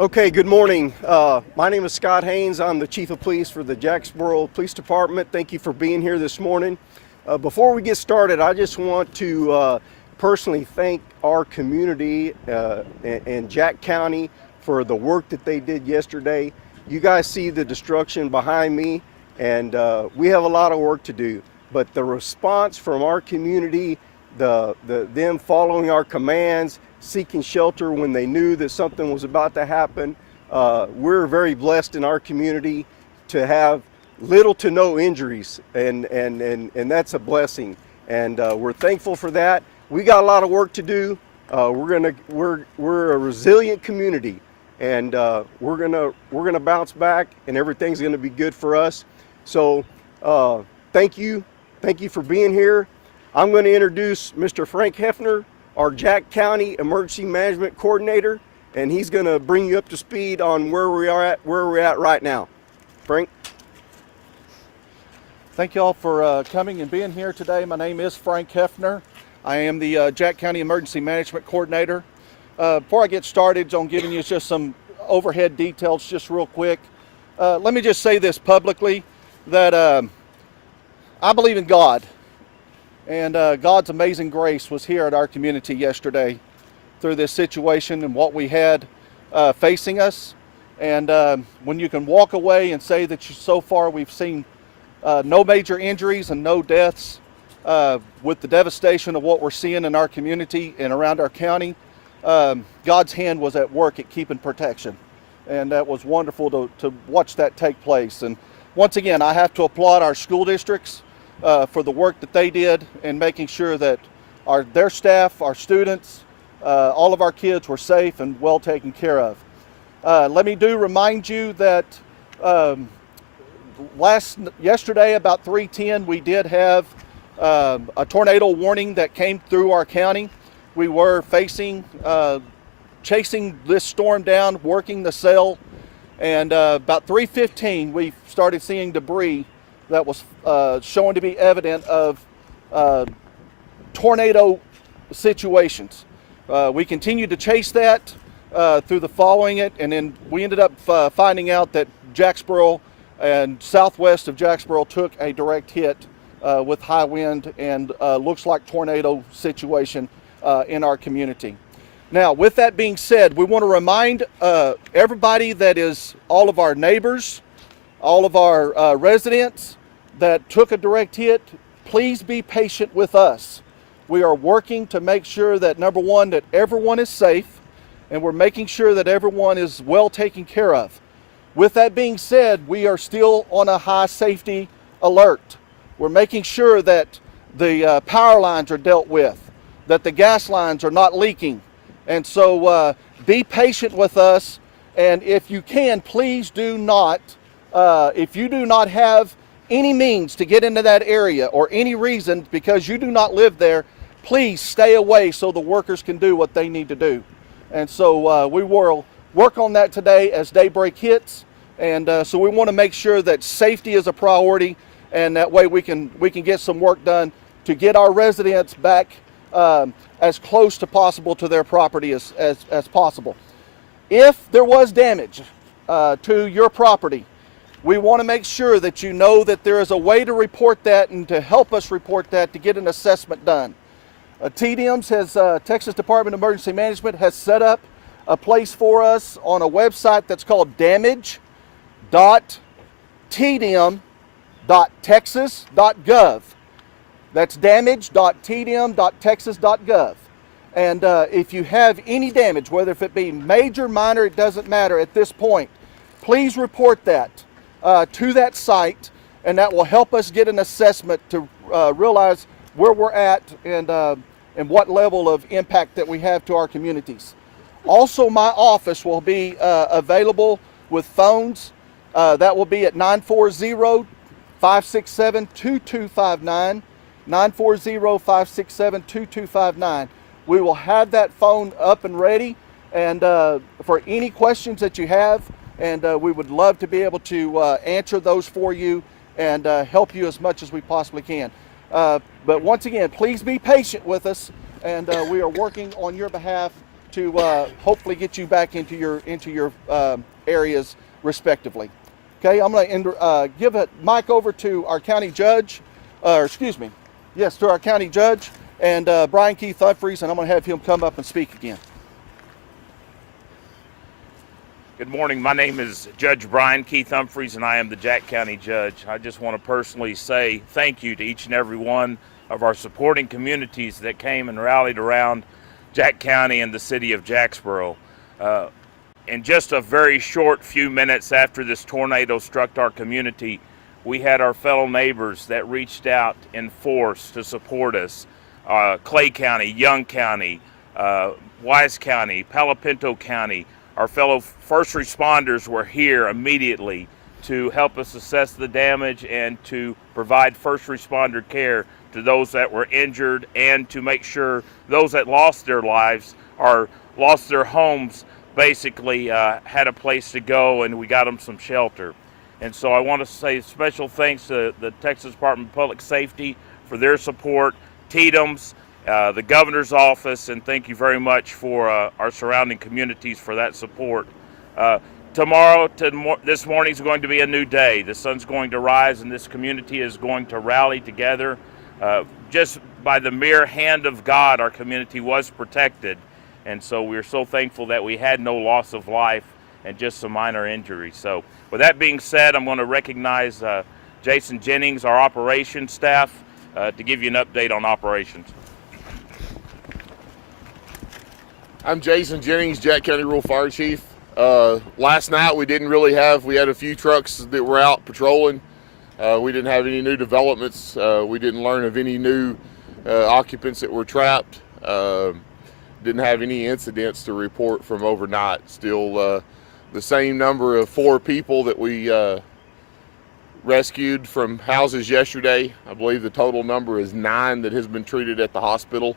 Okay, good morning. My name is Scott Haynes. I'm the Chief of Police for the Jacksboro Police Department. Thank you for being here this morning. Before we get started, I just want to personally thank our community and Jack County for the work that they did yesterday. You guys see the destruction behind me, and we have a lot of work to do. But the response from our community, them following our commands, seeking shelter when they knew that something was about to happen. We're very blessed in our community to have little to no injuries, and that's a blessing. And we're thankful for that. We got a lot of work to do. We're a resilient community, and we're gonna bounce back, and everything's gonna be good for us. So thank you for being here. I'm going to introduce Mr. Frank Heffner, our Jack County Emergency Management Coordinator, and he's going to bring you up to speed on where we're at right now. Frank. Thank you all for coming and being here today. My name is Frank Heffner. I am the Jack County Emergency Management Coordinator. Before I get started on giving you just some overhead details just real quick, let me just say this publicly, that I believe in God. And God's amazing grace was here at our community yesterday through this situation and what we had facing us. And when you can walk away and say that so far we've seen no major injuries and no deaths with the devastation of what we're seeing in our community and around our county, God's hand was at work at keeping protection. And that was wonderful to watch that take place. And once again, I have to applaud our school districts for the work that they did in making sure that their staff, our students, all of our kids were safe and well taken care of. Let me remind you that yesterday about 3:10 we did have a tornado warning that came through our county. We were chasing this storm down, working the cell, and about 3:15 we started seeing debris that was shown to be evident of tornado situations. We continued to chase that through the following it, and then we ended up finding out that Jacksboro and southwest of Jacksboro took a direct hit with high wind and looks like tornado situation in our community. Now, with that being said, we want to remind everybody, that is all of our neighbors, all of our residents that took a direct hit, please be patient with us. We are working to make sure that, number one, that everyone is safe, and we're making sure that everyone is well taken care of. With that being said, we are still on a high safety alert. We're making sure that the power lines are dealt with, that the gas lines are not leaking. And so be patient with us, and if you can, please do not, if you do not have any means to get into that area or any reason because you do not live there, please stay away so the workers can do what they need to do. And so we will work on that today as daybreak hits, and so we want to make sure that safety is a priority, and that way we can get some work done to get our residents back as close to possible to their property as possible. If there was damage to your property, we want to make sure that you know that there is a way to report that and to help us report that to get an assessment done. TDM's Texas Department of Emergency Management has set up a place for us on a website that's called damage.tdm.texas.gov. That's damage.tdm.texas.gov. And if you have any damage, whether if it be major, minor, it doesn't matter at this point, please report that to that site, and that will help us get an assessment to realize where we're at and what level of impact that we have to our communities. Also, my office will be available with phones. That will be at 940-567-2259, 940-567-2259. We will have that phone up and ready, and for any questions that you have, and we would love to be able to answer those for you and help you as much as we possibly can. But once again, please be patient with us, and we are working on your behalf to hopefully get you back into your areas respectively. Okay, I'm going to give a mic over to our county judge, to our county judge, and Brian Keith Humphreys, and I'm going to have him come up and speak again. Good morning. My name is Judge Brian Keith Humphreys, and I am the Jack County Judge. I just want to personally say thank you to each and every one of our supporting communities that came and rallied around Jack County and the city of Jacksboro. In just a very short few minutes after this tornado struck our community, we had our fellow neighbors that reached out in force to support us. Clay County, Young County, Wise County, Palo Pinto County, our fellow first responders were here immediately to help us assess the damage and to provide first responder care to those that were injured, and to make sure those that lost their lives or lost their homes basically had a place to go, and we got them some shelter. And so I want to say special thanks to the Texas Department of Public Safety for their support, TDM's, the governor's office, and thank you very much for our surrounding communities for that support. This morning is going to be a new day. The sun's going to rise, and this community is going to rally together. Just by the mere hand of God, our community was protected, and so we're so thankful that we had no loss of life and just some minor injuries. So with that being said, I'm going to recognize Jason Jennings, our operations staff, to give you an update on operations. I'm Jason Jennings, Jack County Rural Fire Chief. Last night we had a few trucks that were out patrolling. We didn't have any new developments. We didn't learn of any new occupants that were trapped. Didn't have any incidents to report from overnight. Still the same number of 4 people that we rescued from houses yesterday. I believe the total number is 9 that has been treated at the hospital.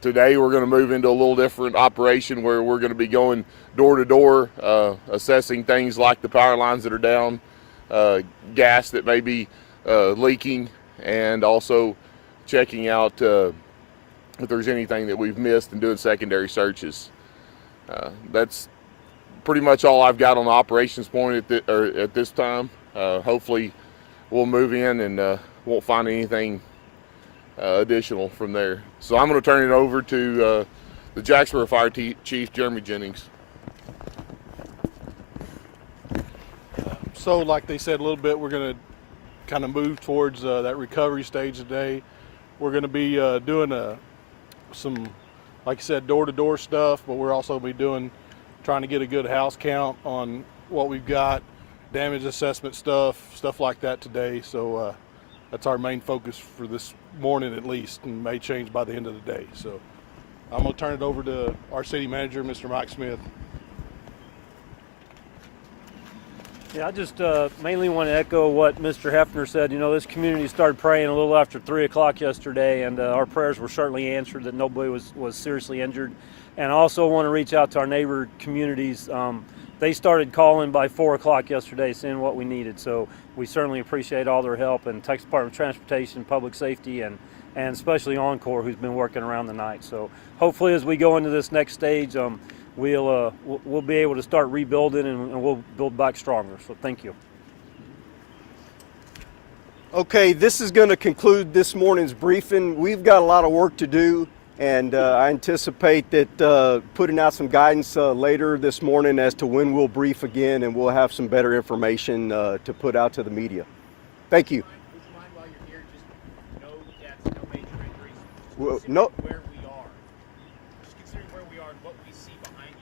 Today we're going to move into a little different operation where we're going to be going door to door, assessing things like the power lines that are down, gas that may be leaking, and also checking out if there's anything that we've missed and doing secondary searches. That's pretty much all I've got on the operations point at this time. Hopefully we'll move in and won't find anything additional from there. So I'm going to turn it over to the Jacksboro Fire Chief, Jeremy Jennings. So like they said a little bit, we're going to kind of move towards that recovery stage today. We're going to be doing some, like I said, door-to-door stuff, but we're also be trying to get a good house count on what we've got, damage assessment stuff like that today. So that's our main focus for this morning at least, and may change by the end of the day. So I'm going to turn it over to our city manager, Mr. Mike Smith. Yeah, I just mainly want to echo what Mr. Heffner said. You know, this community started praying a little after 3 o'clock yesterday, and our prayers were certainly answered that nobody was seriously injured. And I also want to reach out to our neighbor communities. They started calling by 4 o'clock yesterday saying what we needed. So we certainly appreciate all their help, and Texas Department of Transportation, Public Safety, and especially Encore, who's been working around the night. So hopefully as we go into this next stage, we'll be able to start rebuilding, and we'll build back stronger. So thank you. Okay, this is going to conclude this morning's briefing. We've got a lot of work to do, and I anticipate that putting out some guidance later this morning as to when we'll brief again, and we'll have some better information to put out to the media. Thank you. Would you mind while you're here, just no deaths, no major injuries? Well, no. Where we are. Just considering where we are and what we see behind you.